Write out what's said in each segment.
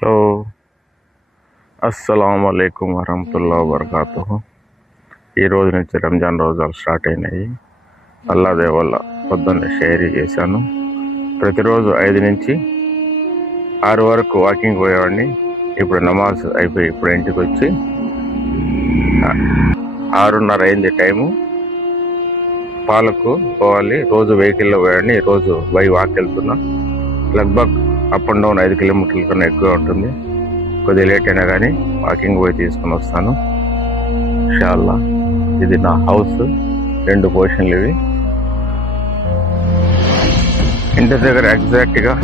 Hello, అస్సలాముఅలైకుం వరహమతుల్లాహి వబరకాతుహు. ఈ రోజు నుంచి రంజాన్ రోజాలు స్టార్ట్ అయినాయి. అల్లా దయ వల్ల పొద్దున్నే షేరీ చేశాను. ప్రతిరోజు 5 నుంచి 6 వరకు వాకింగ్ పోయేవాడిని. ఇప్పుడు నమాజ్ అయిపోయి ఇప్పుడు ఇంటికి వచ్చి 6:30 అయింది టైము. పాలకు పోవాలి. రోజు వెహికల్లో పోయాడిని, ఈరోజు బై వాక్ వెళ్తున్నా. లగ్భగ్ అప్ అండ్ డౌన్ 5 కిలోమీటర్ల కన్నా ఎక్కువ ఉంటుంది. కొద్దిగా లేట్ అయినా కానీ వాకింగ్ పోయి తీసుకుని వస్తాను ఇన్షాల్లా. ఇది నా హౌస్, 2 పోర్షన్లు ఇవి. ఇంటి దగ్గర ఎగ్జాక్ట్గా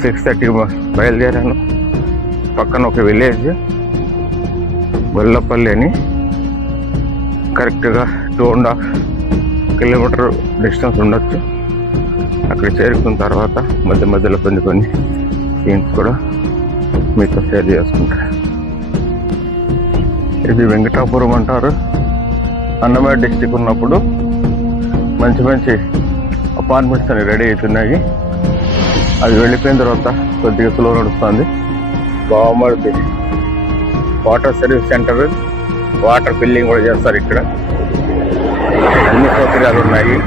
6:30కి బయలుదేరాను. పక్కన ఒక విలేజ్ గొల్లపల్లి అని, కరెక్ట్గా 2.5 కిలోమీటర్ డిస్టెన్స్ ఉండొచ్చు. అక్కడ చేరుకున్న తర్వాత మధ్య మధ్యలో కొన్ని సీన్స్ కూడా మీతో షేర్ చేసుకుంటా. ఇది వెంకటాపురం అంటారు. అన్నమయ్య డిస్టిక్ ఉన్నప్పుడు మంచి అపార్ట్మెంట్స్ అని రెడీ అవుతున్నాయి. అది వెళ్ళిపోయిన తర్వాత కొద్దిగా స్లో నడుస్తుంది. Bagumadi water service centre, water filling కూడా చేస్తారు ఇక్కడ. అన్ని సౌకర్యాలు ఉన్నాయి.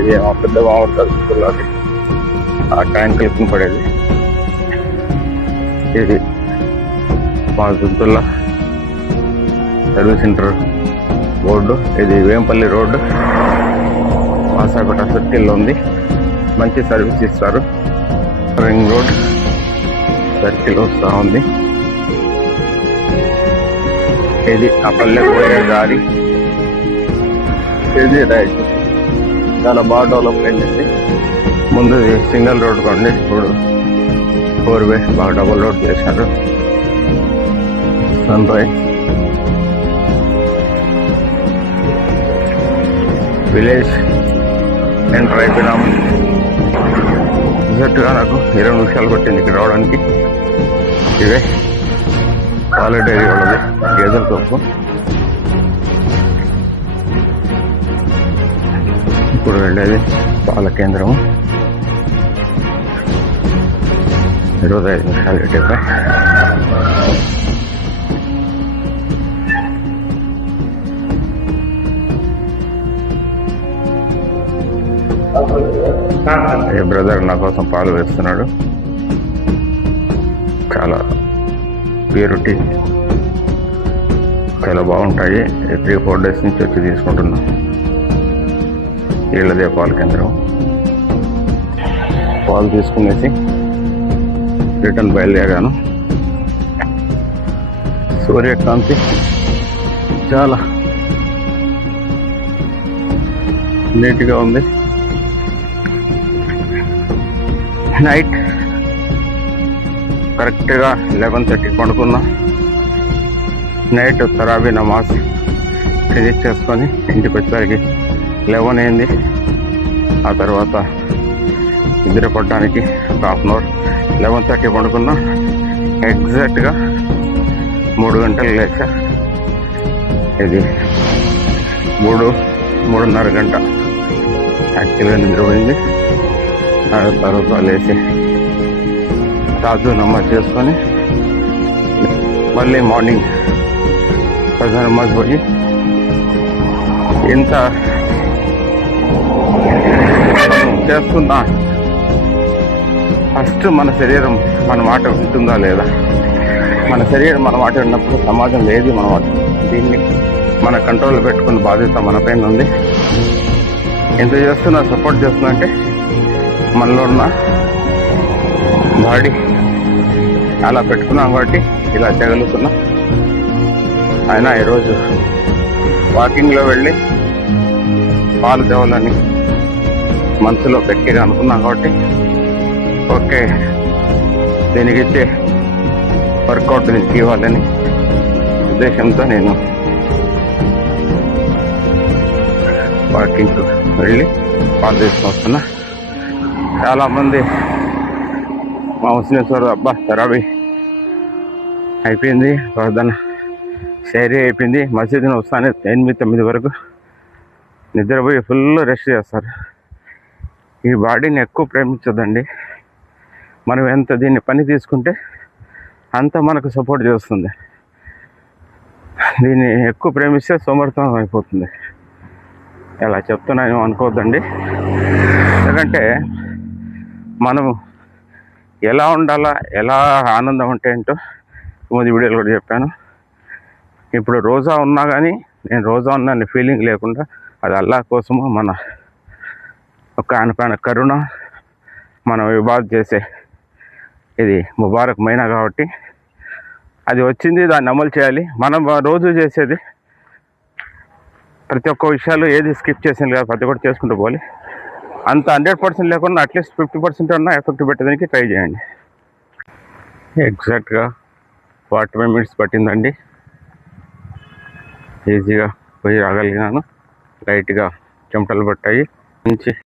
ఇది మా పెద్ద మామిడి చదువుకున్నది, ఆ ట్యాంకులకు పడేది. ఇది మా జుంతుల్లా సర్వీస్ సెంటర్ రోడ్డు. ఇది వేంపల్లి రోడ్డు, మాసాకోట సర్కిల్లో ఉంది. మంచి సర్వీస్ ఇస్తారు. రింగ్ రోడ్ సర్కిల్ వస్తూ ఉంది. ఇది ఆ పల్లెకు పోయే దారి. ఇది రైట్, చాలా బాగా డెవలప్మెంట్ అయింది. ముందు సింగిల్ రోడ్ కొండి, ఇప్పుడు 4 వే బాగా డబుల్ రోడ్ చేశారు. సన్ రైజ్ విలేజ్ ఎంటర్ అయిపోయినాము. ఎగ్జాక్ట్గా నాకు 20 నిమిషాలు పట్టింది ఇక్కడ రావడానికి. ఇవే పాల డైరీ వాళ్ళది, గేదెల తోపు. ఇప్పుడు వెళ్ళేది పాల కేంద్రము. 25 నిమిషాలు ఇటుపై. ఏ బ్రదర్ నా కోసం పాలు వేస్తున్నాడు. చాలా ప్యూరిటీ, చాలా బాగుంటాయి. 3-4 డేస్ నుంచి వచ్చి తీసుకుంటున్నాం. వీళ్ళదే పాల కేంద్రం. పాలు తీసుకునేసి రిటర్న్ బయలుదేరాను. సూర్యకాంతి చాలా నీట్గా ఉంది. నైట్ కరెక్ట్గా 11:30 పడుకున్నా. నైట్ తరాబీ నమాజ్ ఫినిష్ చేసుకొని ఇంటికి వచ్చేసరికి 11 అయింది. ఆ తర్వాత నిద్ర పడడానికి 1/2 అవర్. 11:30 పడుకున్నా. ఎగ్జాక్ట్గా 3 గంటలు లేచా. ఇది 3-3:30 గంట యాక్చువల్గా నిద్రపోయింది. ఆ తర్వాత లేచి తాజు నమాజ్ చేసుకొని మళ్ళీ మార్నింగ్ ప్రజా నమాజ్ పోయి ఇంత చేస్తున్నా. ఫస్ట్ మన శరీరం మన మాట వింటుందా లేదా? మన శరీరం మన మాట విన్నప్పుడు సమాజం లేదు మన మాట. దీన్ని మన కంట్రోల్లో పెట్టుకున్న బాధ్యత మన పైన ఉంది. ఎంత చేస్తున్నా, సపోర్ట్ చేస్తున్నా అంటే మనలో ఉన్న బాడీ అలా పెట్టుకున్నాం కాబట్టి ఇలా చేయగలుగుతున్నా. అయినా ఈరోజు వాకింగ్లో వెళ్ళి పాలు తేవాలని మనసులో గట్టిగా అనుకున్నాం కాబట్టి ఓకే, దీనికి ఇచ్చే వర్కౌట్ దీనికి ఇవ్వాలని ఉద్దేశంతో నేను వాకింగ్కి వెళ్ళి పాలు తీసుకొని వస్తున్నా. చాలామంది మా ముస్లిమ్స్ వారు అబ్బా తరాబీ అయిపోయింది, ప్రార్థన షైరీ అయిపోయింది, మసీదుని వస్తానే 8-9 వరకు నిద్రపోయి ఫుల్ రెస్ట్ చేస్తారు. ఈ బాడీని ఎక్కువ ప్రేమించదండి. మనం ఎంత దీన్ని పని తీసుకుంటే అంత మనకు సపోర్ట్ చేస్తుంది. దీన్ని ఎక్కువ ప్రేమిస్తే సోమర్థం అయిపోతుంది. ఇలా చెప్తున్నాను అనుకోవద్దండి. ఎందుకంటే మనం ఎలా ఉండాలా, ఎలా ఆనందం అంటే ఏంటో ముందు వీడియోలో కూడా చెప్పాను. ఇప్పుడు రోజా ఉన్నా కానీ నేను రోజా ఉన్నాను ఫీలింగ్ లేకుండా, అది అల్లాహ్ కోసము, మన ఒక ఆయన కరుణ, మనం ఇబాదత్ చేసే ఇది ముబారక్ మైనా కాబట్టి అది వచ్చింది, దాన్ని అమలు చేయాలి. మనం రోజు చేసేది ప్రతి ఒక్క విషయాలు ఏది స్కిప్ చేసింది కాదు, ప్రతి ఒక్కటి చేసుకుంటూ పోవాలి. అంత 100% లేకుండా అట్లీస్ట్ 50% అన్నా ఎఫెక్ట్ పెట్టడానికి ట్రై చేయండి. ఎగ్జాక్ట్గా 45 minutes పట్టిందండి. ఈజీగా పోయి రాగలిగినాను. లైట్గా చెమటలు పట్టాయి. మంచి